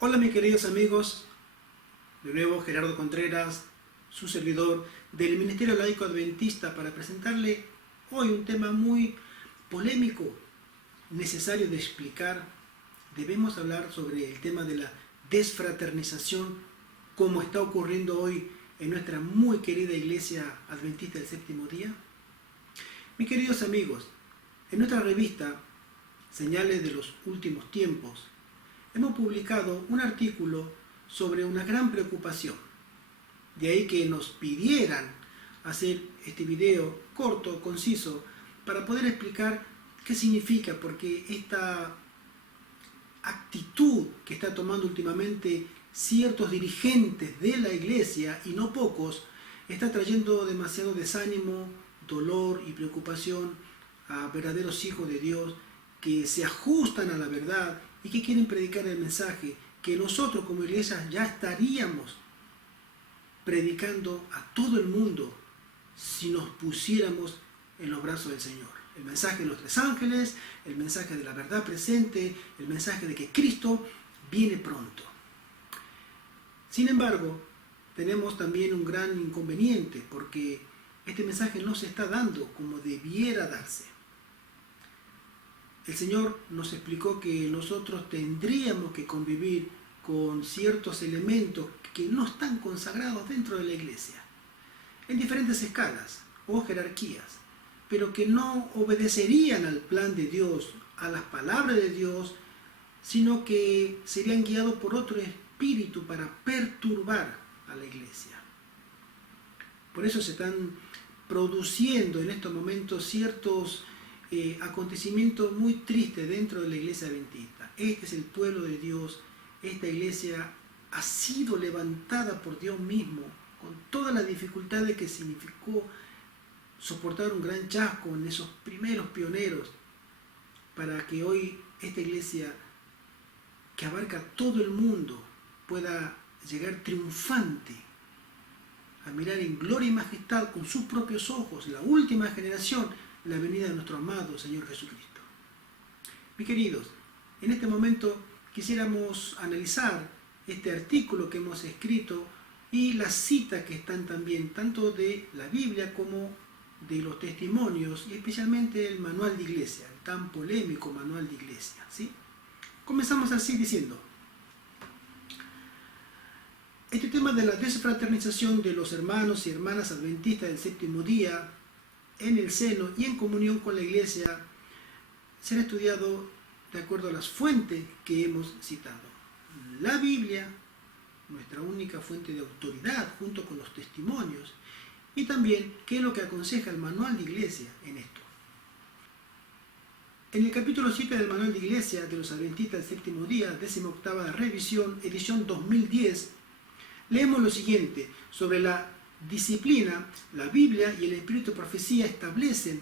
Hola mis queridos amigos, de nuevo Gerardo Contreras, su servidor del Ministerio Laico Adventista, para presentarle hoy un tema muy polémico, necesario de explicar. Debemos hablar sobre el tema de la desfraternización, como está ocurriendo hoy en nuestra muy querida Iglesia Adventista del Séptimo Día. Mis queridos amigos, en nuestra revista Señales de los Últimos Tiempos, hemos publicado un artículo sobre una gran preocupación. De ahí que nos pidieran hacer este video corto, conciso, para poder explicar qué significa, porque esta actitud que está tomando últimamente ciertos dirigentes de la iglesia, y no pocos, está trayendo demasiado desánimo, dolor y preocupación a verdaderos hijos de Dios que se ajustan a la verdad y que quieren predicar el mensaje que nosotros como iglesia ya estaríamos predicando a todo el mundo si nos pusiéramos en los brazos del Señor. El mensaje de los tres ángeles, el mensaje de la verdad presente, el mensaje de que Cristo viene pronto. Sin embargo, tenemos también un gran inconveniente, porque este mensaje no se está dando como debiera darse. El Señor nos explicó que nosotros tendríamos que convivir con ciertos elementos que no están consagrados dentro de la iglesia, en diferentes escalas o jerarquías, pero que no obedecerían al plan de Dios, a las palabras de Dios, sino que serían guiados por otro espíritu para perturbar a la iglesia. Por eso se están produciendo en estos momentos ciertos acontecimientos muy tristes dentro de la iglesia adventista. Este es el pueblo de Dios. Esta iglesia ha sido levantada por Dios mismo, con todas las dificultades que significó soportar un gran chasco en esos primeros pioneros, para que hoy esta iglesia, que abarca todo el mundo, pueda llegar triunfante a mirar en gloria y majestad con sus propios ojos la última generación, la venida de nuestro amado Señor Jesucristo. Mis queridos, en este momento quisiéramos analizar este artículo que hemos escrito y las citas que están también, tanto de la Biblia como de los testimonios, y especialmente el manual de iglesia, el tan polémico manual de iglesia, ¿sí? Comenzamos así diciendo: este tema de la desfraternización de los hermanos y hermanas adventistas del séptimo día en el seno y en comunión con la iglesia será estudiado de acuerdo a las fuentes que hemos citado. La Biblia, nuestra única fuente de autoridad, junto con los testimonios, y también qué es lo que aconseja el manual de iglesia en esto. En el capítulo 7 del manual de iglesia de los adventistas del séptimo día, 18ª revisión, edición 2010, leemos lo siguiente: sobre la disciplina, la Biblia y el espíritu de profecía establecen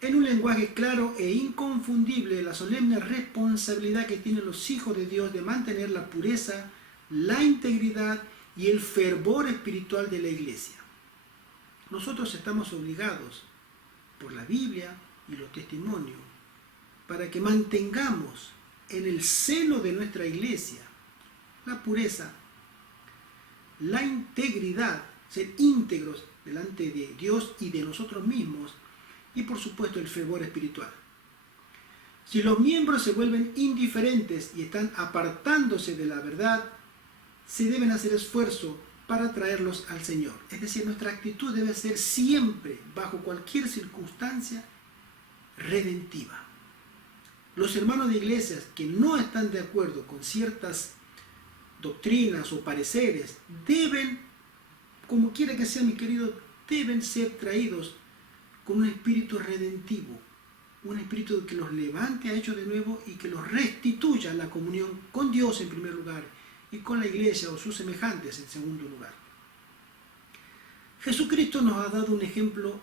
en un lenguaje claro e inconfundible la solemne responsabilidad que tienen los hijos de Dios de mantener la pureza, la integridad y el fervor espiritual de la iglesia. Nosotros estamos obligados por la Biblia y los testimonios para que mantengamos en el seno de nuestra iglesia la pureza, la integridad, ser íntegros delante de Dios y de nosotros mismos, y por supuesto el fervor espiritual. Si los miembros se vuelven indiferentes y están apartándose de la verdad, se deben hacer esfuerzo para traerlos al Señor. Es decir, nuestra actitud debe ser siempre, bajo cualquier circunstancia, redentiva. Los hermanos de iglesias que no están de acuerdo con ciertas doctrinas o pareceres deben, como quiera que sea, mi querido, deben ser traídos con un espíritu redentivo, un espíritu que los levante a ellos de nuevo y que los restituya a la comunión con Dios en primer lugar y con la iglesia o sus semejantes en segundo lugar. Jesucristo nos ha dado un ejemplo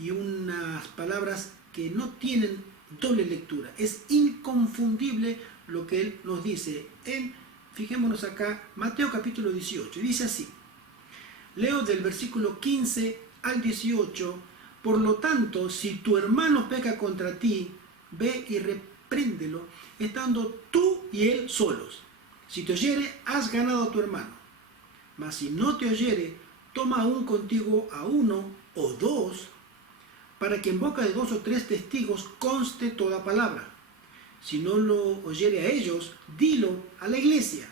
y unas palabras que no tienen doble lectura. Es inconfundible lo que Él nos dice fijémonos acá, Mateo capítulo 18, dice así. Leo del versículo 15 al 18. Por lo tanto, si tu hermano peca contra ti, ve y repréndelo, estando tú y él solos. Si te oyere, has ganado a tu hermano. Mas si no te oyere, toma aún contigo a uno o dos, para que en boca de 2 o 3 testigos conste toda palabra. Si no lo oyere a ellos, dilo a la iglesia.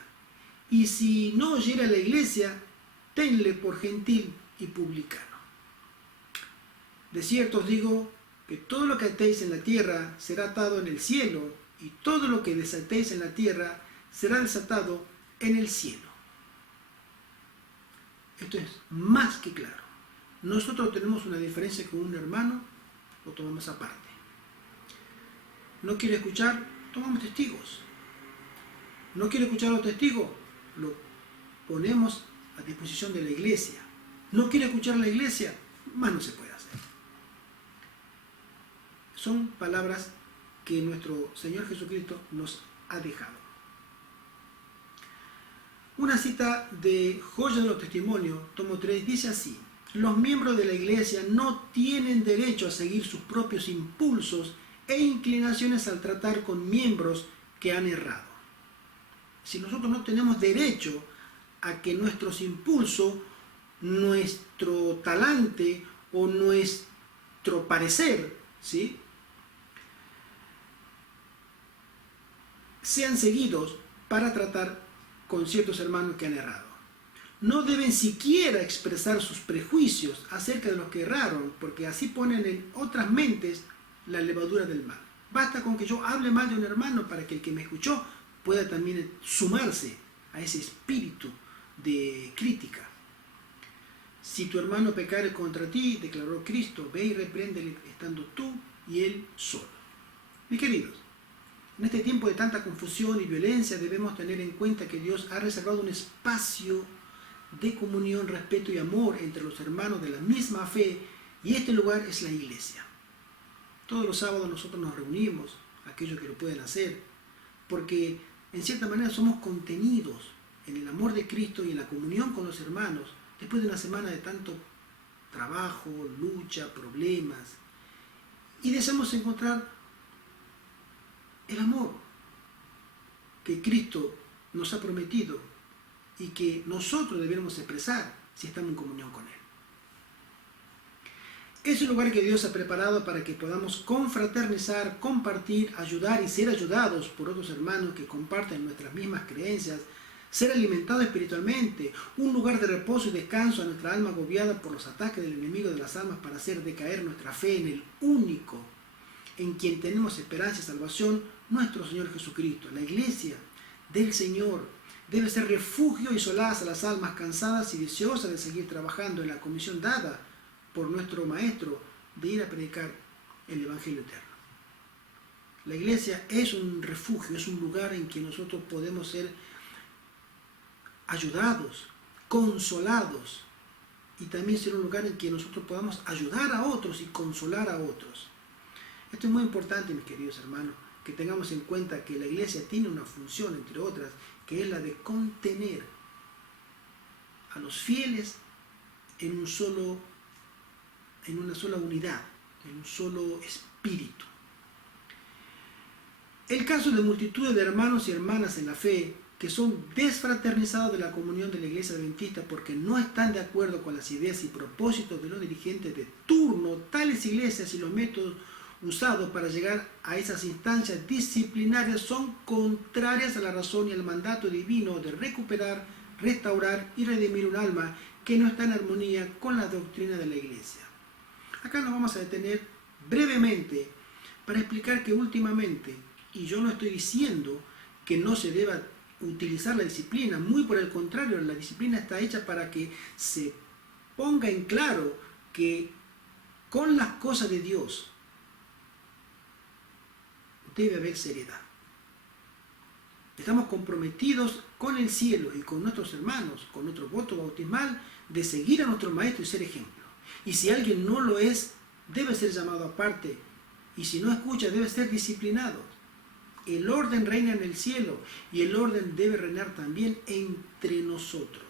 Y si no oyere a la iglesia, tenle por gentil y publicano. De cierto os digo que todo lo que atéis en la tierra será atado en el cielo, y todo lo que desatéis en la tierra será desatado en el cielo. Esto es más que claro. Nosotros tenemos una diferencia con un hermano, lo tomamos aparte. No quiere escuchar, tomamos testigos. No quiere escuchar a los testigos, lo ponemos a disposición de la iglesia. No quiere escuchar a la iglesia, más no se puede hacer. Son palabras que nuestro Señor Jesucristo nos ha dejado. Una cita de Joya de los Testimonios, tomo 3, dice así: los miembros de la iglesia no tienen derecho a seguir sus propios impulsos e inclinaciones al tratar con miembros que han errado. Si nosotros no tenemos derecho a que nuestros impulsos, nuestro talante o nuestro parecer, ¿sí?, sean seguidos para tratar con ciertos hermanos que han errado. No deben siquiera expresar sus prejuicios acerca de los que erraron, porque así ponen en otras mentes la levadura del mal. Basta con que yo hable mal de un hermano para que el que me escuchó pueda también sumarse a ese espíritu de crítica. Si tu hermano pecare contra ti, declaró Cristo, ve y repréndele estando tú y él solo. Mis queridos, en este tiempo de tanta confusión y violencia debemos tener en cuenta que Dios ha reservado un espacio de comunión, respeto y amor entre los hermanos de la misma fe, y este lugar es la iglesia. Todos los sábados nosotros nos reunimos, aquellos que lo pueden hacer, porque en cierta manera somos contenidos en el amor de Cristo y en la comunión con los hermanos, después de una semana de tanto trabajo, lucha, problemas, y deseamos encontrar el amor que Cristo nos ha prometido y que nosotros debemos expresar si estamos en comunión con Él. Es un lugar que Dios ha preparado para que podamos confraternizar, compartir, ayudar y ser ayudados por otros hermanos que comparten nuestras mismas creencias, ser alimentados espiritualmente, un lugar de reposo y descanso a nuestra alma agobiada por los ataques del enemigo de las almas, para hacer decaer nuestra fe en el único en quien tenemos esperanza y salvación, nuestro Señor Jesucristo. La iglesia del Señor debe ser refugio y solaz a las almas cansadas y deseosas de seguir trabajando en la comisión dada por nuestro Maestro de ir a predicar el Evangelio eterno. La iglesia es un refugio, es un lugar en que nosotros podemos ser ayudados, consolados, y también ser un lugar en que nosotros podamos ayudar a otros y consolar a otros. Esto es muy importante, mis queridos hermanos, que tengamos en cuenta que la iglesia tiene una función, entre otras, que es la de contener a los fieles en una sola unidad, en un solo espíritu. El caso de multitudes de hermanos y hermanas en la fe que son desfraternizados de la comunión de la iglesia adventista porque no están de acuerdo con las ideas y propósitos de los dirigentes de turno, tales iglesias y los métodos usados para llegar a esas instancias disciplinarias son contrarias a la razón y al mandato divino de recuperar, restaurar y redimir un alma que no está en armonía con la doctrina de la iglesia. Acá nos vamos a detener brevemente para explicar que últimamente, y yo no estoy diciendo que no se deba utilizar la disciplina, muy por el contrario, la disciplina está hecha para que se ponga en claro que con las cosas de Dios debe haber seriedad. Estamos comprometidos con el cielo y con nuestros hermanos, con nuestro voto bautismal, de seguir a nuestro Maestro y ser ejemplo. Y si alguien no lo es, debe ser llamado aparte, y si no escucha, debe ser disciplinado. El orden reina en el cielo y el orden debe reinar también entre nosotros.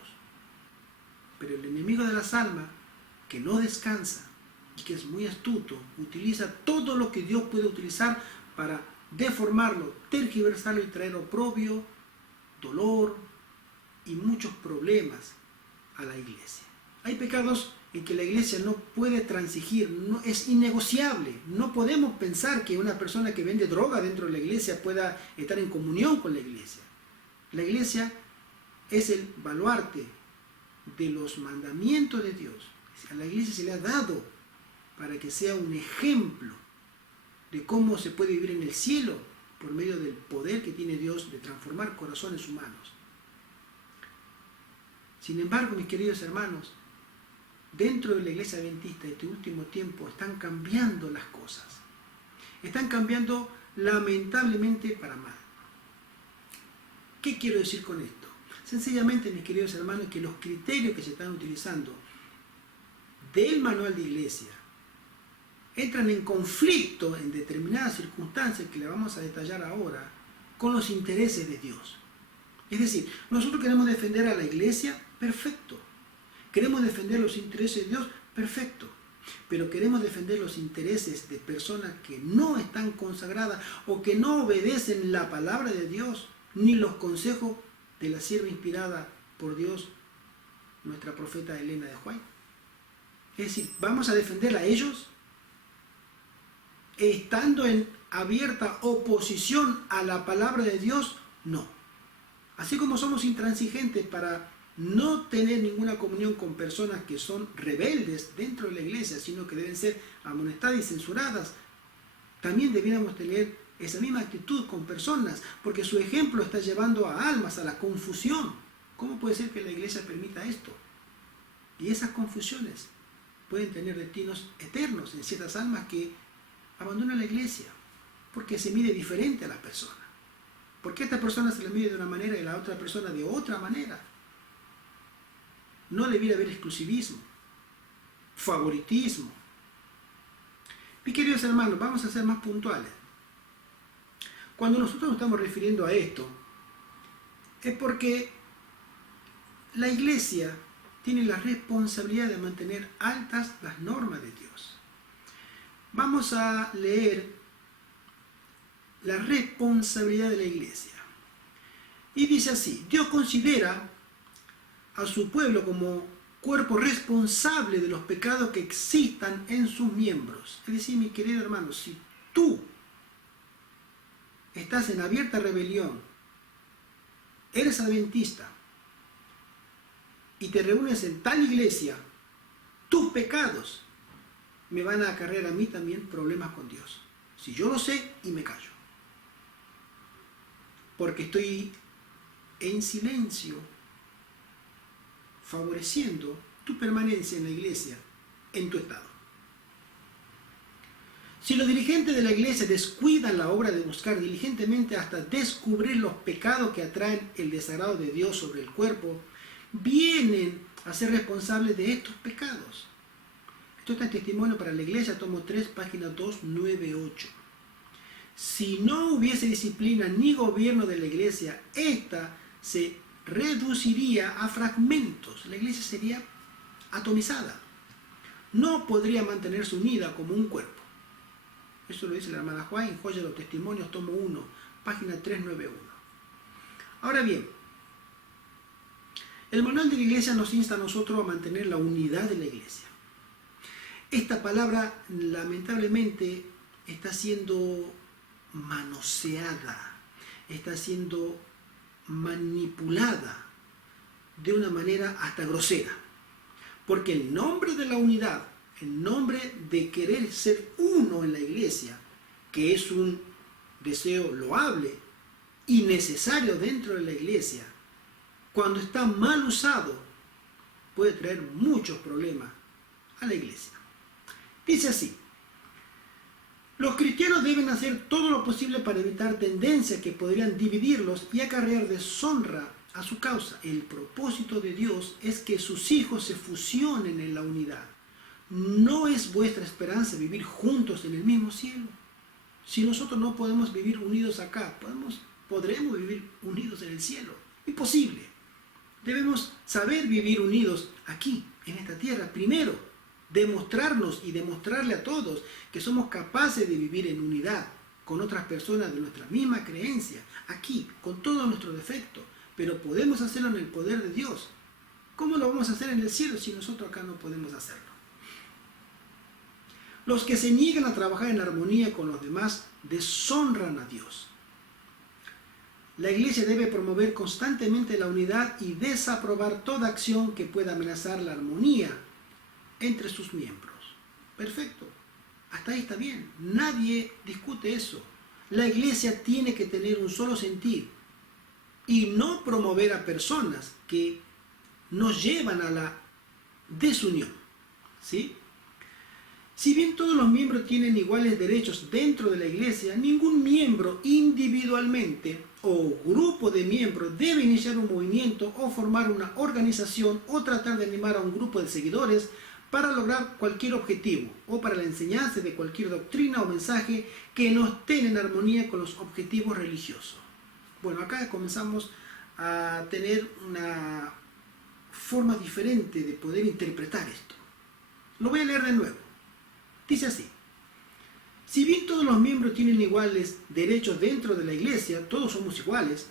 Pero el enemigo de las almas, que no descansa y que es muy astuto, utiliza todo lo que Dios puede utilizar para deformarlo, tergiversarlo y traer oprobio, dolor y muchos problemas a la iglesia. Hay pecados en que la iglesia no puede transigir, no, es innegociable. No podemos pensar que una persona que vende droga dentro de la iglesia pueda estar en comunión con la iglesia. La iglesia es el baluarte de los mandamientos de Dios. A la iglesia se le ha dado para que sea un ejemplo de cómo se puede vivir en el cielo por medio del poder que tiene Dios de transformar corazones humanos. Sin embargo, mis queridos hermanos, dentro de la iglesia adventista de este último tiempo están cambiando las cosas. Están cambiando lamentablemente para mal. ¿Qué quiero decir con esto? Sencillamente, mis queridos hermanos, que los criterios que se están utilizando del manual de iglesia entran en conflicto en determinadas circunstancias que le vamos a detallar ahora con los intereses de Dios. Es decir, nosotros queremos defender a la iglesia, perfecto. Queremos defender los intereses de Dios, perfecto. Pero queremos defender los intereses de personas que no están consagradas o que no obedecen la palabra de Dios ni los consejos de la sierva inspirada por Dios, nuestra profeta Elena de White. Es decir, ¿vamos a defender a ellos estando en abierta oposición a la palabra de Dios? No. Así como somos intransigentes para no tener ninguna comunión con personas que son rebeldes dentro de la iglesia, sino que deben ser amonestadas y censuradas, también debiéramos tener esa misma actitud con personas, porque su ejemplo está llevando a almas a la confusión. ¿Cómo puede ser que la iglesia permita esto? Y esas confusiones pueden tener destinos eternos en ciertas almas que abandonan la iglesia, porque se mide diferente a la persona. Porque a esta persona se le mide de una manera y a la otra persona de otra manera. No debiera haber exclusivismo, favoritismo. Mis queridos hermanos, vamos a ser más puntuales. Cuando nosotros nos estamos refiriendo a esto, es porque la iglesia tiene la responsabilidad de mantener altas las normas de Dios. Vamos a leer la responsabilidad de la iglesia. Y dice así: Dios considera a su pueblo como cuerpo responsable de los pecados que existan en sus miembros. Es decir, mi querido hermano, si tú estás en abierta rebelión, eres adventista y te reúnes en tal iglesia, tus pecados me van a acarrear a mí también problemas con Dios. Si yo lo sé y me callo, porque estoy en silencio favoreciendo tu permanencia en la iglesia, en tu estado. Si los dirigentes de la iglesia descuidan la obra de buscar diligentemente hasta descubrir los pecados que atraen el desagrado de Dios sobre el cuerpo, vienen a ser responsables de estos pecados. Esto está en Testimonio para la Iglesia, tomo 3, página 298. Si no hubiese disciplina ni gobierno de la iglesia, esta se reduciría a fragmentos. La iglesia sería atomizada. No podría mantenerse unida como un cuerpo. Eso lo dice la hermana White en Joya de los Testimonios, tomo 1, página 391. Ahora bien, el manual de la iglesia nos insta a nosotros a mantener la unidad de la iglesia. Esta palabra, lamentablemente, está siendo manoseada, está siendo manipulada de una manera hasta grosera. Porque el nombre de la unidad, el nombre de querer ser uno en la iglesia, que es un deseo loable y necesario dentro de la iglesia, cuando está mal usado, puede traer muchos problemas a la iglesia. Dice así: los cristianos deben hacer todo lo posible para evitar tendencias que podrían dividirlos y acarrear deshonra a su causa. El propósito de Dios es que sus hijos se fusionen en la unidad. ¿No es vuestra esperanza vivir juntos en el mismo cielo? Si nosotros no podemos vivir unidos acá, ¿podremos vivir unidos en el cielo? Imposible. Debemos saber vivir unidos aquí, en esta tierra, primero. Demostrarnos y demostrarle a todos que somos capaces de vivir en unidad con otras personas de nuestra misma creencia, aquí, con todos nuestros defectos, pero podemos hacerlo en el poder de Dios. ¿Cómo lo vamos a hacer en el cielo si nosotros acá no podemos hacerlo? Los que se niegan a trabajar en armonía con los demás deshonran a Dios. La iglesia debe promover constantemente la unidad y desaprobar toda acción que pueda amenazar la armonía entre sus miembros. Perfecto. Hasta ahí está bien. Nadie discute eso. La iglesia tiene que tener un solo sentir y no promover a personas que nos llevan a la desunión. ¿Sí? Si bien todos los miembros tienen iguales derechos dentro de la iglesia, ningún miembro individualmente o grupo de miembros debe iniciar un movimiento o formar una organización o tratar de animar a un grupo de seguidores para lograr cualquier objetivo o para la enseñanza de cualquier doctrina o mensaje que no estén en armonía con los objetivos religiosos. Bueno, acá comenzamos a tener una forma diferente de poder interpretar esto. Lo voy a leer de nuevo. Dice así: si bien todos los miembros tienen iguales derechos dentro de la iglesia, todos somos iguales,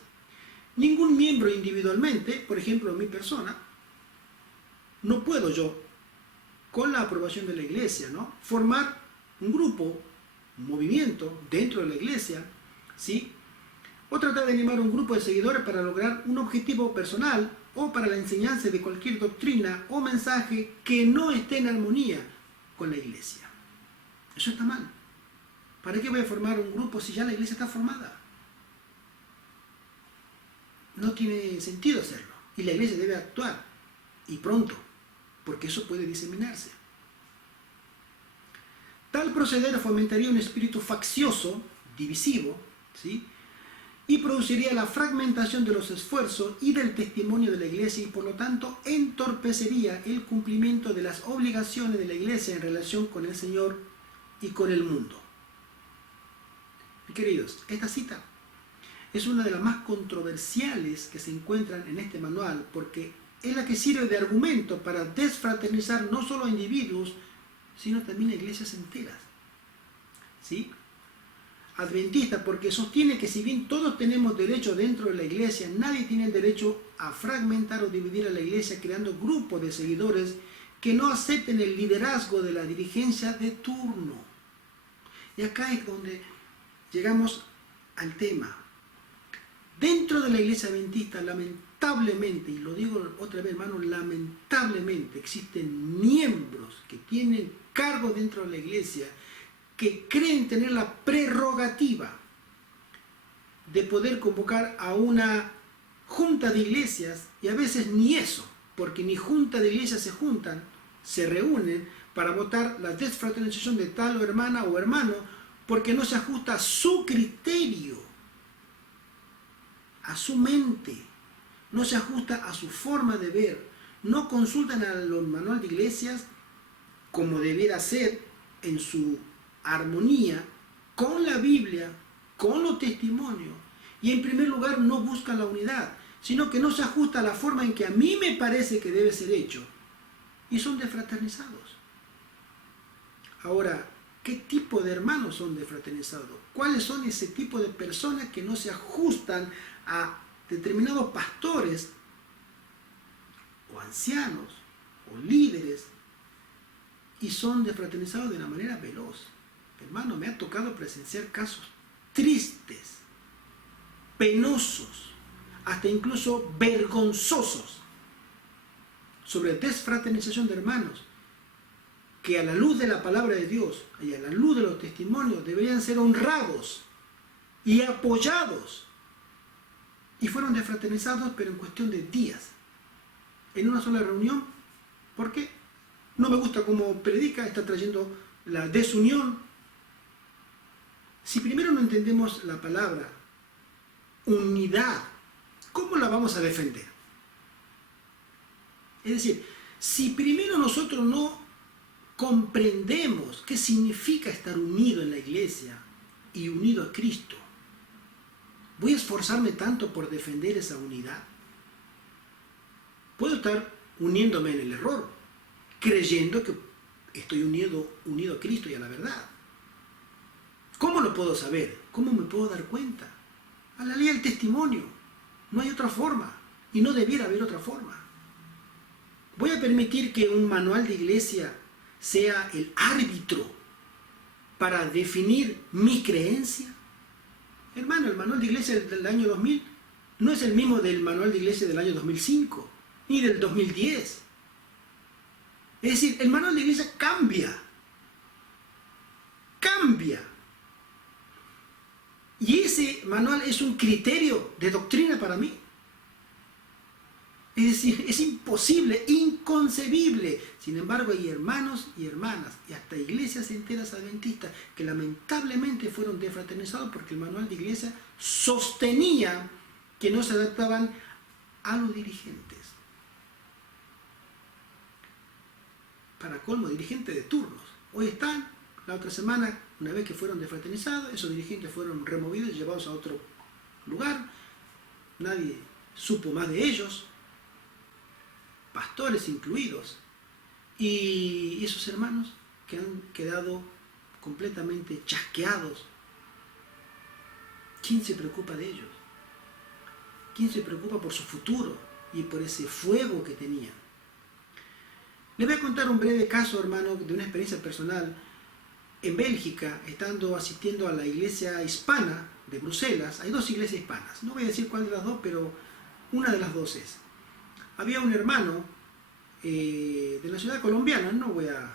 ningún miembro individualmente, por ejemplo mi persona, no puedo yo, con la aprobación de la iglesia, ¿no?, formar un grupo, un movimiento dentro de la iglesia, ¿sí?, o tratar de animar a un grupo de seguidores para lograr un objetivo personal o para la enseñanza de cualquier doctrina o mensaje que no esté en armonía con la iglesia. Eso está mal. ¿Para qué voy a formar un grupo si ya la iglesia está formada? No tiene sentido hacerlo. Y la iglesia debe actuar, y pronto, porque eso puede diseminarse. Tal proceder fomentaría un espíritu faccioso, divisivo, ¿sí?, y produciría la fragmentación de los esfuerzos y del testimonio de la iglesia y por lo tanto entorpecería el cumplimiento de las obligaciones de la iglesia en relación con el Señor y con el mundo. Mis queridos, esta cita es una de las más controversiales que se encuentran en este manual porque es la que sirve de argumento para desfraternizar no solo a individuos, sino también a iglesias enteras. ¿Sí? Adventista, porque sostiene que si bien todos tenemos derecho dentro de la iglesia, nadie tiene el derecho a fragmentar o dividir a la iglesia creando grupos de seguidores que no acepten el liderazgo de la dirigencia de turno. Y acá es donde llegamos al tema. Dentro de la iglesia adventista, lamentablemente, y lo digo otra vez, hermano, lamentablemente existen miembros que tienen cargo dentro de la iglesia que creen tener la prerrogativa de poder convocar a una junta de iglesias, y a veces ni eso, porque ni junta de iglesias se reúnen para votar la desfraternización de tal o hermana o hermano, porque no se ajusta a su criterio, a su mente, no se ajusta a su forma de ver, no consultan a los manuales de iglesias como debiera ser en su armonía con la Biblia, con los testimonios, y en primer lugar no buscan la unidad, sino que no se ajusta a la forma en que a mí me parece que debe ser hecho, y son desfraternizados. Ahora, ¿qué tipo de hermanos son desfraternizados? ¿Cuáles son ese tipo de personas que no se ajustan a determinados pastores o ancianos o líderes y son desfraternizados de una manera veloz? Hermano, me ha tocado presenciar casos tristes, penosos, hasta incluso vergonzosos sobre desfraternización de hermanos que a la luz de la palabra de Dios y a la luz de los testimonios deberían ser honrados y apoyados, y fueron desfraternizados pero en cuestión de días, en una sola reunión. ¿Por qué? No me gusta cómo predica, está trayendo la desunión. Si primero no entendemos la palabra unidad, ¿cómo la vamos a defender? Es decir, si primero nosotros no comprendemos qué significa estar unido en la iglesia y unido a Cristo, ¿voy a esforzarme tanto por defender esa unidad? Puedo estar uniéndome en el error, creyendo que estoy unido a Cristo y a la verdad. ¿Cómo lo puedo saber? ¿Cómo me puedo dar cuenta? A la ley del testimonio. No hay otra forma. y no debiera haber otra forma. ¿Voy a permitir que un manual de iglesia sea el árbitro para definir mi creencia? Hermano, el manual de iglesia del año 2000 no es el mismo del manual de iglesia del año 2005, ni del 2010. Es decir, el manual de iglesia cambia. Cambia. Y ese manual es un criterio de doctrina para mí. Es decir, es imposible, inconcebible. Sin embargo, hay hermanos y hermanas, y hasta iglesias enteras adventistas, que lamentablemente fueron defraternizados porque el manual de iglesia sostenía que no se adaptaban a los dirigentes. Para colmo, dirigentes de turnos. Hoy están, la otra semana, una vez que fueron defraternizados, esos dirigentes fueron removidos y llevados a otro lugar. Nadie supo más de ellos, pastores incluidos. Y esos hermanos que han quedado completamente chasqueados, ¿quién se preocupa de ellos? ¿Quién se preocupa por su futuro y por ese fuego que tenían? Les voy a contar un breve caso, hermano, de una experiencia personal. En Bélgica, estando asistiendo a la iglesia hispana de Bruselas, hay dos iglesias hispanas. No voy a decir cuál de las dos, pero una de las dos es. Había un hermano de la ciudad colombiana, no voy a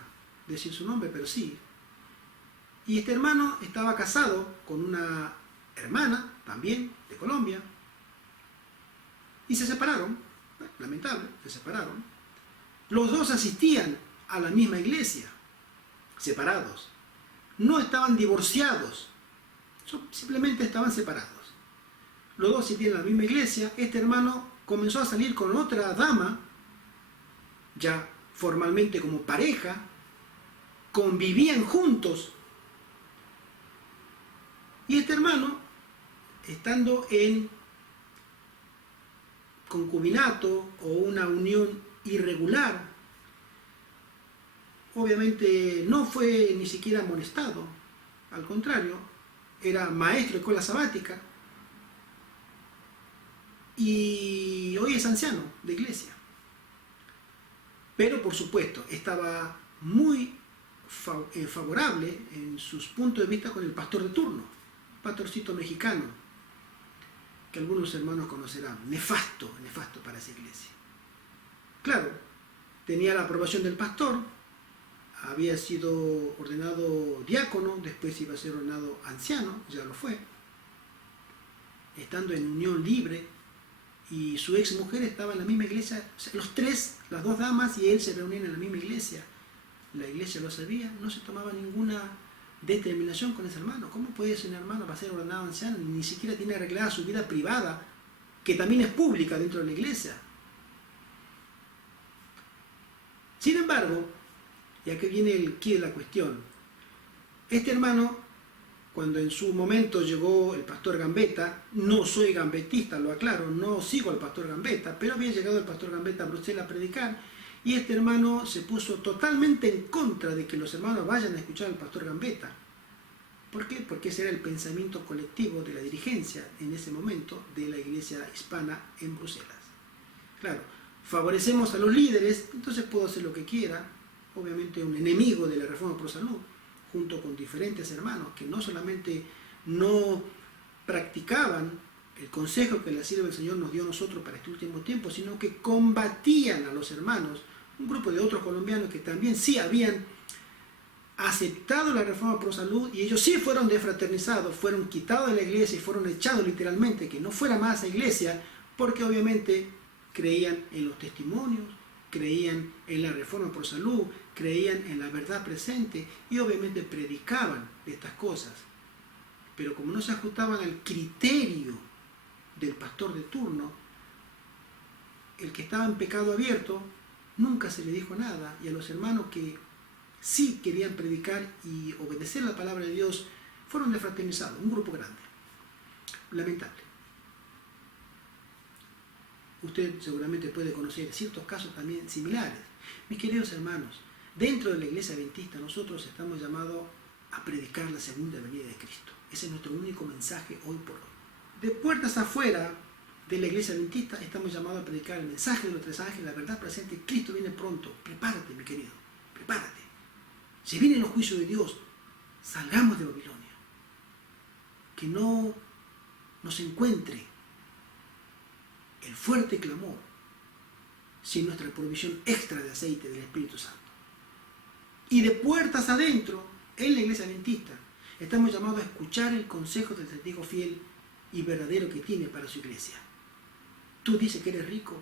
decir su nombre, pero sí. Y este hermano estaba casado con una hermana, también de Colombia, y se separaron. Lamentable, se separaron. Los dos asistían a la misma iglesia, separados. No estaban divorciados, simplemente estaban separados. Los dos asistían a la misma iglesia. Este hermano comenzó a salir con otra dama, ya formalmente como pareja, convivían juntos. Y este hermano, estando en concubinato o una unión irregular, obviamente no fue ni siquiera amonestado, al contrario, era maestro de escuela sabática y hoy es anciano de iglesia. Pero por supuesto estaba muy favorable en sus puntos de vista con el pastor de turno, un pastorcito mexicano que algunos hermanos conocerán, nefasto para esa iglesia. Claro, tenía la aprobación del pastor, había sido ordenado diácono, después iba a ser ordenado anciano, ya lo fue, estando en unión libre, y su ex mujer estaba en la misma iglesia, o sea, los tres, las dos damas y él se reunían en la misma iglesia. La iglesia lo sabía, no se tomaba ninguna determinación con ese hermano. ¿Cómo puede ser un hermano para ser ordenado anciano? Ni siquiera tiene arreglada su vida privada, que también es pública dentro de la iglesia. Sin embargo, y aquí viene el quid de la cuestión, este hermano, cuando en su momento llegó el pastor Gambetta, no soy gambetista, lo aclaro, no sigo al pastor Gambetta, pero había llegado el pastor Gambetta a Bruselas a predicar, y este hermano se puso totalmente en contra de que los hermanos vayan a escuchar al pastor Gambetta. ¿Por qué? Porque ese era el pensamiento colectivo de la dirigencia en ese momento de la iglesia hispana en Bruselas. Claro, favorecemos a los líderes, entonces puedo hacer lo que quiera, obviamente un enemigo de la Reforma Pro Salud, junto con diferentes hermanos que no solamente no practicaban el consejo que la sierva del Señor nos dio a nosotros para este último tiempo, sino que combatían a los hermanos, un grupo de otros colombianos que también sí habían aceptado la Reforma Pro Salud y ellos sí fueron defraternizados, fueron quitados de la iglesia y fueron echados literalmente, que no fuera más a iglesia, porque obviamente creían en los testimonios, creían en la Reforma Pro Salud, creían en la verdad presente y obviamente predicaban estas cosas. Pero como no se ajustaban al criterio del pastor de turno, el que estaba en pecado abierto, nunca se le dijo nada, y a los hermanos que sí querían predicar y obedecer la palabra de Dios, fueron defraternizados, un grupo grande. Lamentable. Usted seguramente puede conocer ciertos casos también similares. Mis queridos hermanos, dentro de la iglesia adventista nosotros estamos llamados a predicar la segunda venida de Cristo. Ese es nuestro único mensaje hoy por hoy. De puertas afuera, de la iglesia adventista estamos llamados a predicar el mensaje de los tres ángeles, la verdad presente. Cristo viene pronto. Prepárate, mi querido, prepárate. Si vienen los juicios de Dios, salgamos de Babilonia. Que no nos encuentre el fuerte clamor sin nuestra provisión extra de aceite del Espíritu Santo. Y de puertas adentro, en la iglesia adventista, estamos llamados a escuchar el consejo del testigo fiel y verdadero que tiene para su iglesia. Tú dices que eres rico,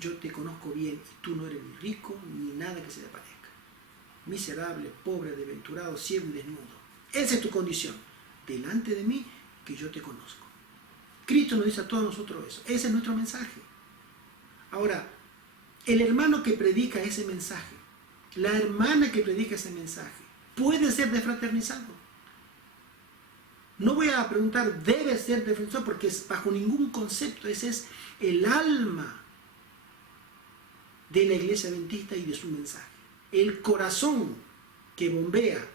yo te conozco bien y tú no eres ni rico ni nada que se le parezca. Miserable, pobre, desventurado, ciego y desnudo. Esa es tu condición. Delante de mí, que yo te conozco. Cristo nos dice a todos nosotros eso. Ese es nuestro mensaje. Ahora, el hermano que predica ese mensaje, la hermana que predica ese mensaje, puede ser desfraternizado. No voy a preguntar, debe ser desfraternizado, porque es bajo ningún concepto. Ese es el alma de la iglesia adventista y de su mensaje. El corazón que bombea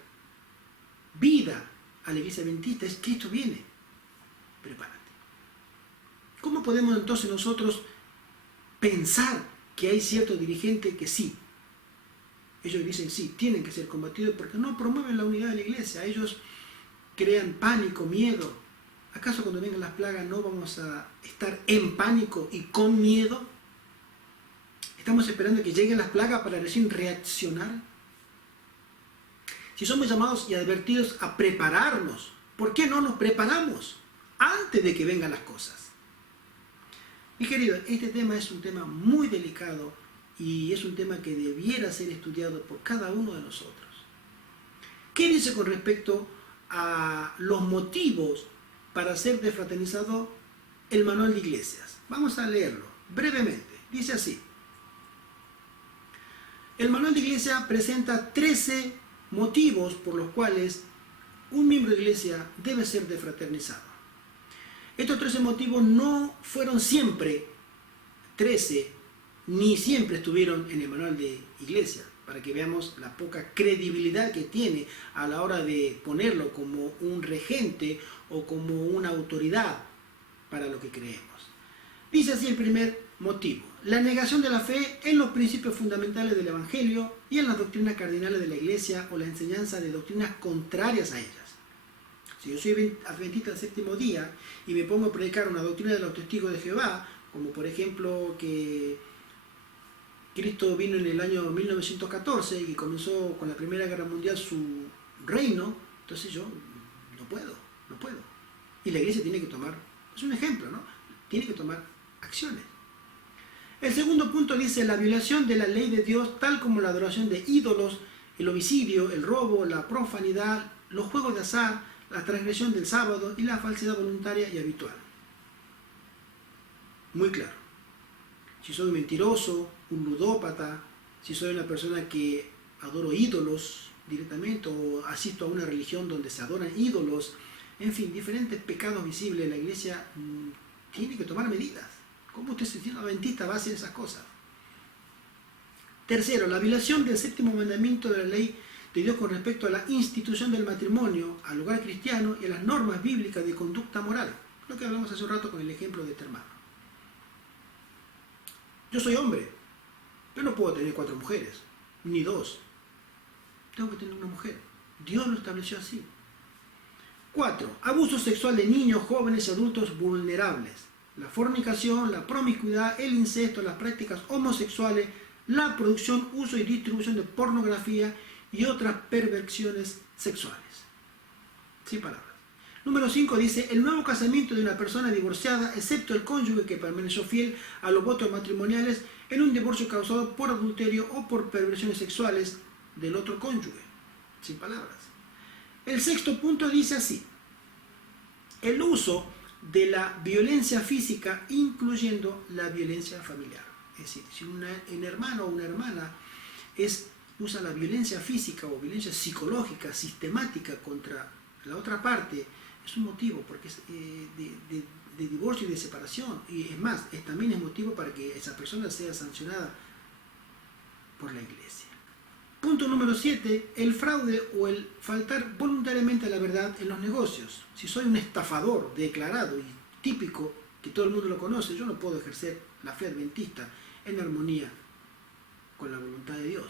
vida a la iglesia adventista es Cristo viene. Prepárate. ¿Cómo podemos entonces nosotros pensar que hay ciertos dirigentes que sí? Ellos dicen sí, tienen que ser combatidos porque no promueven la unidad de la iglesia. Ellos crean pánico, miedo. ¿Acaso cuando vengan las plagas no vamos a estar en pánico y con miedo? ¿Estamos esperando que lleguen las plagas para recién reaccionar? Si somos llamados y advertidos a prepararnos, ¿por qué no nos preparamos antes de que vengan las cosas? Mi querido, este tema es un tema muy delicado y es un tema que debiera ser estudiado por cada uno de nosotros. ¿Qué dice con respecto a los motivos para ser desfraternizado el manual de iglesias? Vamos a leerlo brevemente. Dice así. El manual de iglesia presenta 13 motivos por los cuales un miembro de iglesia debe ser desfraternizado. Estos 13 motivos no fueron siempre 13, ni siempre estuvieron en el manual de iglesia, para que veamos la poca credibilidad que tiene a la hora de ponerlo como un regente o como una autoridad para lo que creemos. Dice así el primer motivo: la negación de la fe en los principios fundamentales del Evangelio y en las doctrinas cardinales de la iglesia o la enseñanza de doctrinas contrarias a ellas. Si yo soy adventista del séptimo día y me pongo a predicar una doctrina de los testigos de Jehová, como por ejemplo que Cristo vino en el año 1914 y comenzó con la Primera Guerra Mundial su reino, entonces yo no puedo. Y la iglesia tiene que tomar, es un ejemplo, ¿no? Tiene que tomar acciones. El segundo punto dice la violación de la ley de Dios, tal como la adoración de ídolos, el homicidio, el robo, la profanidad, los juegos de azar, la transgresión del sábado y la falsedad voluntaria y habitual. Muy claro. Si soy un mentiroso, un ludópata, si soy una persona que adoro ídolos directamente o asisto a una religión donde se adoran ídolos, en fin, diferentes pecados visibles, la iglesia tiene que tomar medidas. ¿Cómo usted, siendo adventista, va a hacer esas cosas? Tercero, la violación del séptimo mandamiento de la ley de Dios con respecto a la institución del matrimonio, al hogar cristiano y a las normas bíblicas de conducta moral. Lo que hablamos hace un rato con el ejemplo de este hermano. Yo soy hombre, yo no puedo tener 4 mujeres, ni 2. Tengo que tener una mujer. Dios lo estableció así. 4. Abuso sexual de niños, jóvenes y adultos vulnerables. La fornicación, la promiscuidad, el incesto, las prácticas homosexuales, la producción, uso y distribución de pornografía y otras perversiones sexuales. Sin palabras. Número 5 dice, el nuevo casamiento de una persona divorciada, excepto el cónyuge que permaneció fiel a los votos matrimoniales en un divorcio causado por adulterio o por perversiones sexuales del otro cónyuge. Sin palabras. El sexto punto dice así, el uso de la violencia física, incluyendo la violencia familiar. Es decir, si un hermano o una hermana usa la violencia física o violencia psicológica sistemática contra la otra parte, es un motivo porque es, de divorcio y de separación. Y es más, también es motivo para que esa persona sea sancionada por la iglesia. Punto número 7, el fraude o el faltar voluntariamente a la verdad en los negocios. Si soy un estafador declarado y típico que todo el mundo lo conoce, yo no puedo ejercer la fe adventista en armonía con la voluntad de Dios.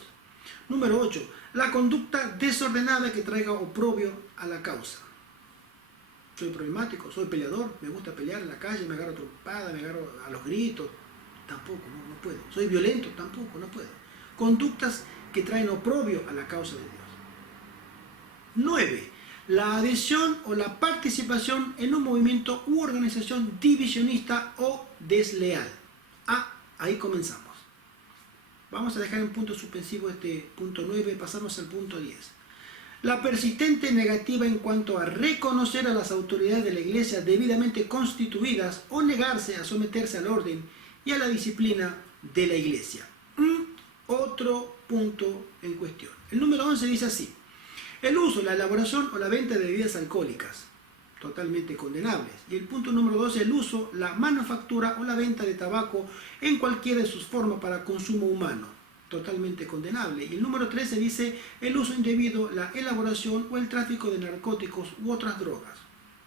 Número 8. La conducta desordenada que traiga oprobio a la causa. Soy problemático, soy peleador, me gusta pelear en la calle, me agarro a trompada, me agarro a los gritos. Tampoco, no puedo. Soy violento, tampoco, no puedo. Conductas que traen oprobio a la causa de Dios. 9. La adhesión o la participación en un movimiento u organización divisionista o desleal. Ahí comenzamos. Vamos a dejar en punto suspensivo este punto 9, pasamos al punto 10. La persistente negativa en cuanto a reconocer a las autoridades de la Iglesia debidamente constituidas o negarse a someterse al orden y a la disciplina de la Iglesia. Otro punto en cuestión. El número 11 dice así: el uso, la elaboración o la venta de bebidas alcohólicas, totalmente condenables. Y el punto número 12, el uso, la manufactura o la venta de tabaco en cualquiera de sus formas para consumo humano, totalmente condenable. Y el número 13 dice el uso indebido, la elaboración o el tráfico de narcóticos u otras drogas.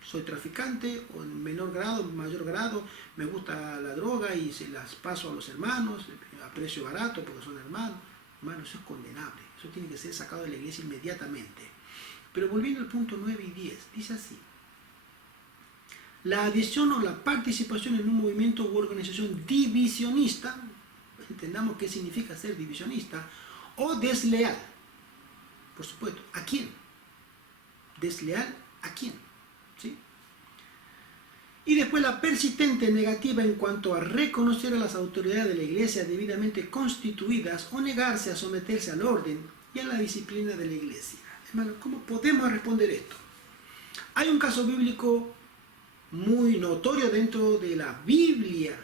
Soy traficante, o en menor grado, en mayor grado, me gusta la droga y se las paso a los hermanos a precio barato porque son hermanos. Hermano, eso es condenable, eso tiene que ser sacado de la iglesia inmediatamente. Pero volviendo al punto 9 y 10, dice así: la adhesión o la participación en un movimiento u organización divisionista, entendamos qué significa ser divisionista, o desleal. Por supuesto, ¿a quién? ¿Desleal a quién? ¿Sí? Y después la persistente negativa en cuanto a reconocer a las autoridades de la Iglesia debidamente constituidas o negarse a someterse al orden y a la disciplina de la Iglesia. Hermano, ¿cómo podemos responder esto? Hay un caso bíblico muy notorio dentro de la Biblia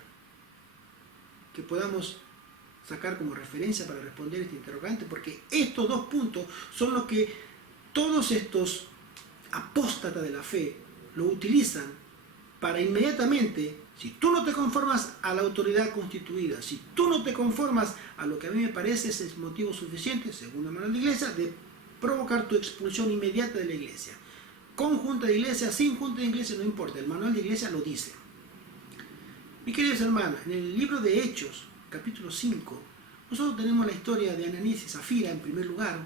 que podamos sacar como referencia para responder este interrogante, porque estos dos puntos son los que todos estos apóstatas de la fe lo utilizan para inmediatamente, si tú no te conformas a la autoridad constituida, si tú no te conformas a lo que a mí me parece es motivo suficiente, según el manual de iglesia, de provocar tu expulsión inmediata de la iglesia. Con junta de iglesia, sin junta de iglesia, no importa, el manual de iglesia lo dice. Mis queridos hermanos, en el libro de Hechos, capítulo 5, nosotros tenemos la historia de Ananías y Zafira en primer lugar.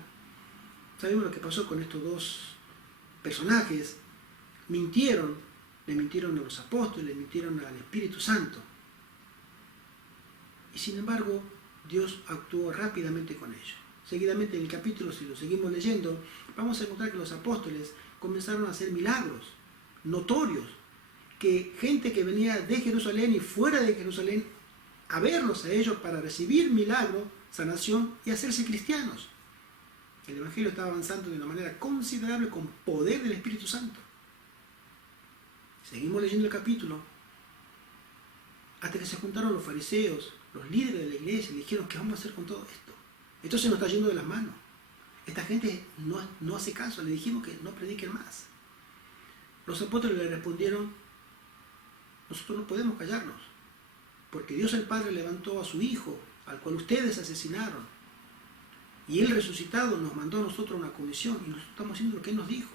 Sabemos lo que pasó con estos dos personajes. Le mintieron a los apóstoles, le mintieron al Espíritu Santo. Y sin embargo, Dios actuó rápidamente con ellos. Seguidamente en el capítulo, si lo seguimos leyendo, vamos a encontrar que los apóstoles comenzaron a hacer milagros notorios, que gente que venía de Jerusalén y fuera de Jerusalén a verlos a ellos para recibir milagro, sanación y hacerse cristianos. El Evangelio estaba avanzando de una manera considerable con poder del Espíritu Santo. Seguimos leyendo el capítulo, hasta que se juntaron los fariseos, los líderes de la iglesia, y dijeron: ¿qué vamos a hacer con todo esto? Esto se nos está yendo de las manos. Esta gente no hace caso, le dijimos que no prediquen más. Los apóstoles le respondieron: nosotros no podemos callarnos, porque Dios el Padre levantó a su Hijo, al cual ustedes asesinaron, y Él resucitado nos mandó a nosotros una comisión, y nosotros estamos haciendo lo que Él nos dijo.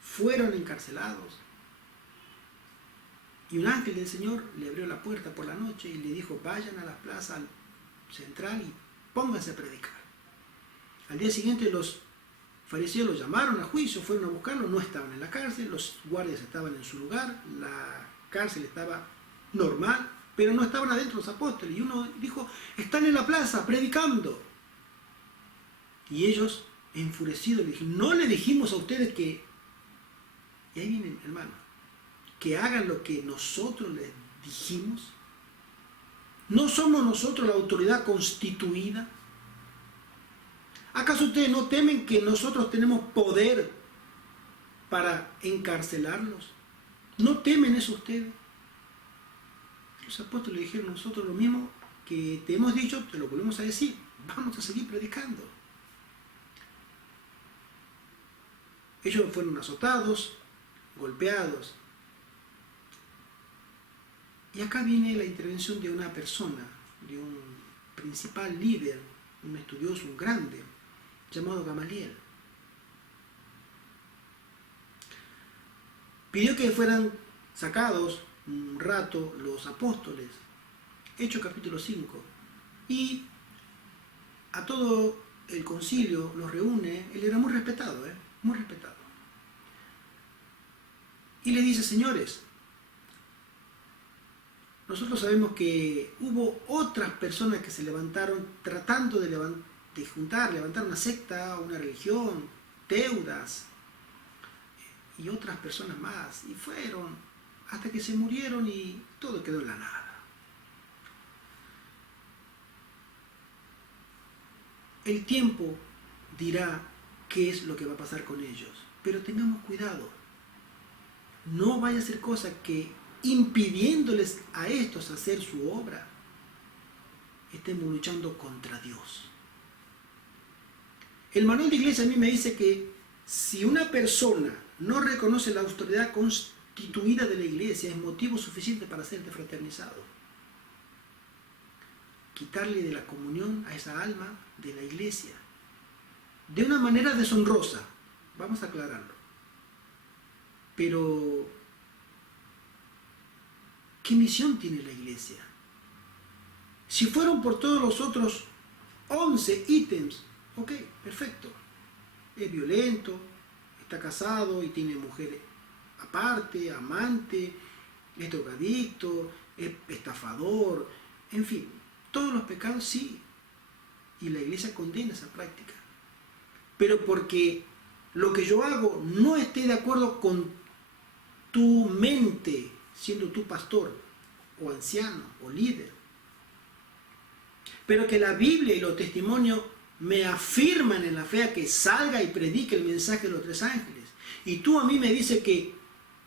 Fueron encarcelados, y un ángel del Señor le abrió la puerta por la noche y le dijo: vayan a la plaza central y pónganse a predicar. Al día siguiente los fariseos los llamaron a juicio, fueron a buscarlo, no estaban en la cárcel, los guardias estaban en su lugar, la cárcel estaba normal, pero no estaban adentro los apóstoles. Y uno dijo: están en la plaza predicando. Y ellos, enfurecidos, le dijeron: no le dijimos a ustedes que... Y ahí vienen, hermano, que hagan lo que nosotros les dijimos. ¿No somos nosotros la autoridad constituida? ¿Acaso ustedes no temen que nosotros tenemos poder para encarcelarlos? ¿No temen eso ustedes? Los apóstoles le dijeron: nosotros lo mismo que te hemos dicho, te lo volvemos a decir, vamos a seguir predicando. Ellos fueron azotados, golpeados. Y acá viene la intervención de una persona, de un principal líder, un estudioso, un grande, llamado Gamaliel. Pidió que fueran sacados un rato los apóstoles, Hechos capítulo 5, y a todo el concilio los reúne. Él era muy respetado, muy respetado. Y le dice: señores, nosotros sabemos que hubo otras personas que se levantaron tratando de levantar una secta, una religión, Teudas y otras personas más, y fueron hasta que se murieron y todo quedó en la nada. El tiempo dirá qué es lo que va a pasar con ellos, pero tengamos cuidado. No vaya a ser cosa que, impidiéndoles a estos hacer su obra, estemos luchando contra Dios. El manual de iglesia a mí me dice que si una persona no reconoce la autoridad constituida de la iglesia, es motivo suficiente para ser desfraternizado. Quitarle de la comunión a esa alma de la iglesia, de una manera deshonrosa, vamos a aclararlo. Pero, ¿qué misión tiene la iglesia? Si fueron por todos los otros 11 ítems, ok, perfecto. Es violento, está casado y tiene mujer aparte, amante, es drogadicto, es estafador, en fin, todos los pecados sí. Y la iglesia condena esa práctica. Pero porque lo que yo hago no esté de acuerdo con tu mente, siendo tu pastor, o anciano, o líder, pero que la Biblia y los testimonios me afirman en la fe a que salga y predique el mensaje de los 3 ángeles, y tú a mí me dices que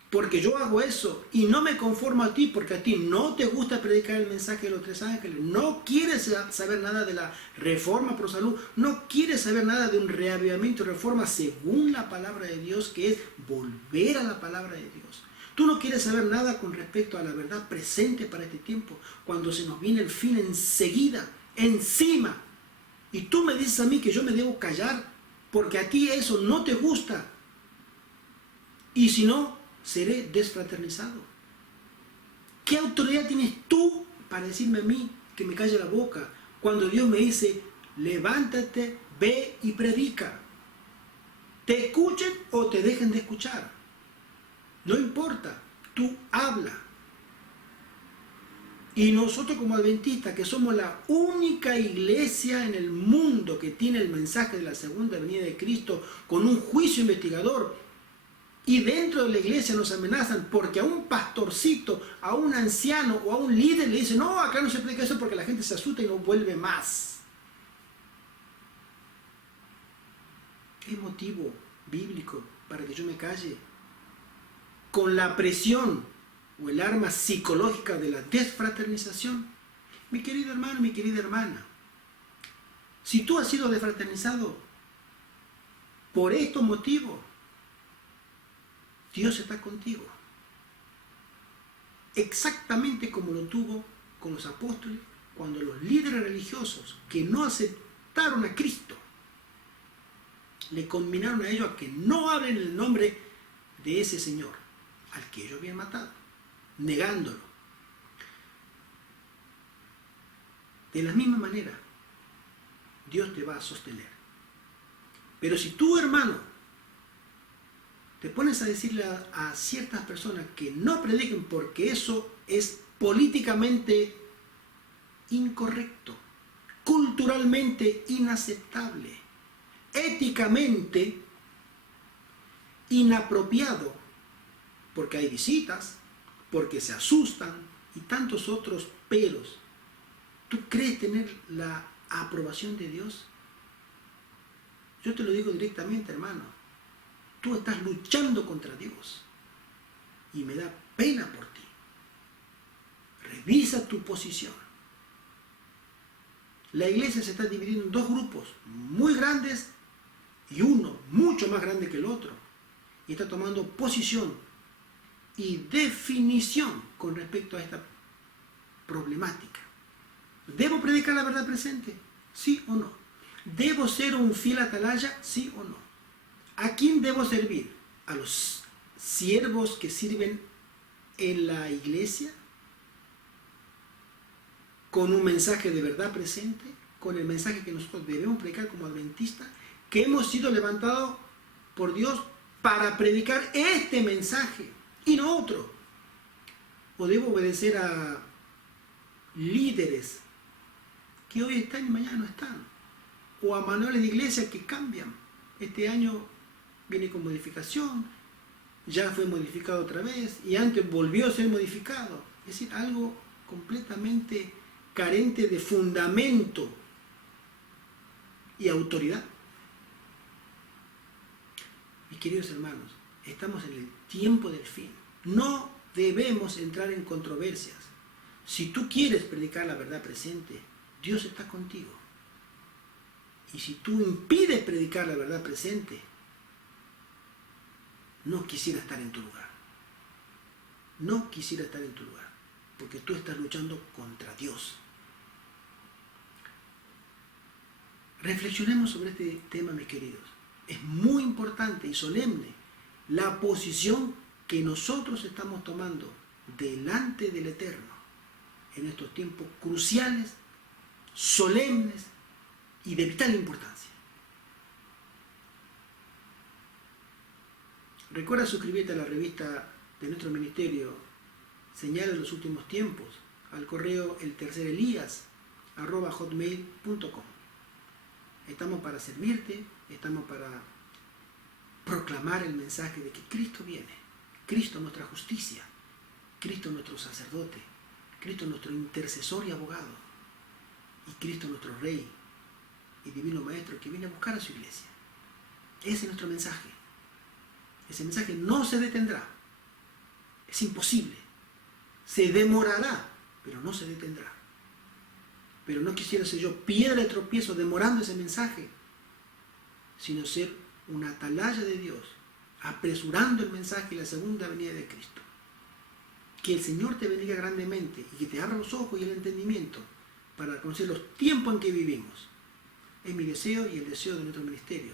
porque yo hago eso y no me conformo a ti, porque a ti no te gusta predicar el mensaje de los 3 ángeles, no quieres saber nada de la reforma pro salud, no quieres saber nada de un reavivamiento y reforma según la palabra de Dios, que es volver a la palabra de Dios. Tú no quieres saber nada con respecto a la verdad presente para este tiempo, cuando se nos viene el fin enseguida, encima. Y tú me dices a mí que yo me debo callar porque a ti eso no te gusta. Y si no, seré desfraternizado. ¿Qué autoridad tienes tú para decirme a mí que me calle la boca cuando Dios me dice: levántate, ve y predica? Te escuchen o te dejen de escuchar. No importa, tú habla. Y nosotros como adventistas, que somos la única iglesia en el mundo que tiene el mensaje de la segunda venida de Cristo con un juicio investigador, y dentro de la iglesia nos amenazan porque a un pastorcito, a un anciano o a un líder le dicen: no, acá no se predica eso, porque la gente se asusta y no vuelve más. ¿Es motivo bíblico para que yo me calle? Con la presión o el arma psicológica de la desfraternización. Mi querido hermano, mi querida hermana, si tú has sido desfraternizado por estos motivos, Dios está contigo. Exactamente como lo tuvo con los apóstoles, cuando los líderes religiosos que no aceptaron a Cristo le conminaron a ellos a que no hablen el nombre de ese Señor al que ellos habían matado, negándolo. De la misma manera, Dios te va a sostener. Pero si tú, hermano, te pones a decirle a ciertas personas que no prediquen porque eso es políticamente incorrecto, culturalmente inaceptable, éticamente inapropiado, porque hay visitas, porque se asustan y tantos otros peros, ¿tú crees tener la aprobación de Dios? Yo te lo digo directamente, hermano. Tú estás luchando contra Dios y me da pena por ti. Revisa tu posición. La iglesia se está dividiendo en 2 grupos muy grandes y uno mucho más grande que el otro, y está tomando posición y definición con respecto a esta problemática. ¿Debo predicar la verdad presente? ¿Sí o no? ¿Debo ser un fiel atalaya? ¿Sí o no? ¿A quién debo servir? A los siervos que sirven en la iglesia, con un mensaje de verdad presente, con el mensaje que nosotros debemos predicar como adventistas, que hemos sido levantados por Dios para predicar este mensaje y no otro. O debo obedecer a líderes que hoy están y mañana no están, o a manuales de iglesia que cambian. Este año viene con modificación, ya fue modificado otra vez y antes volvió a ser modificado. Es decir, algo completamente carente de fundamento y autoridad. Mis queridos hermanos, estamos en el tiempo del fin. No debemos entrar en controversias. Si tú quieres predicar la verdad presente, Dios está contigo. Y si tú impides predicar la verdad presente, no quisiera estar en tu lugar. No quisiera estar en tu lugar, porque tú estás luchando contra Dios. Reflexionemos sobre este tema, mis queridos. Es muy importante y solemne la posición que nosotros estamos tomando delante del Eterno en estos tiempos cruciales, solemnes y de vital importancia. Recuerda suscribirte a la revista de nuestro ministerio, Señales de los Últimos Tiempos, al correo eltercerelias@hotmail.com. Estamos para servirte, estamos para proclamar el mensaje de que Cristo viene, Cristo nuestra justicia, Cristo nuestro sacerdote, Cristo nuestro intercesor y abogado, y Cristo nuestro Rey y Divino Maestro que viene a buscar a su iglesia. Ese es nuestro mensaje. Ese mensaje no se detendrá. Es imposible. Se demorará, pero no se detendrá. Pero no quisiera ser yo piedra de tropiezo demorando ese mensaje, sino ser una atalaya de Dios, apresurando el mensaje y la segunda venida de Cristo. Que el Señor te bendiga grandemente y que te abra los ojos y el entendimiento para conocer los tiempos en que vivimos. Es mi deseo y el deseo de nuestro ministerio.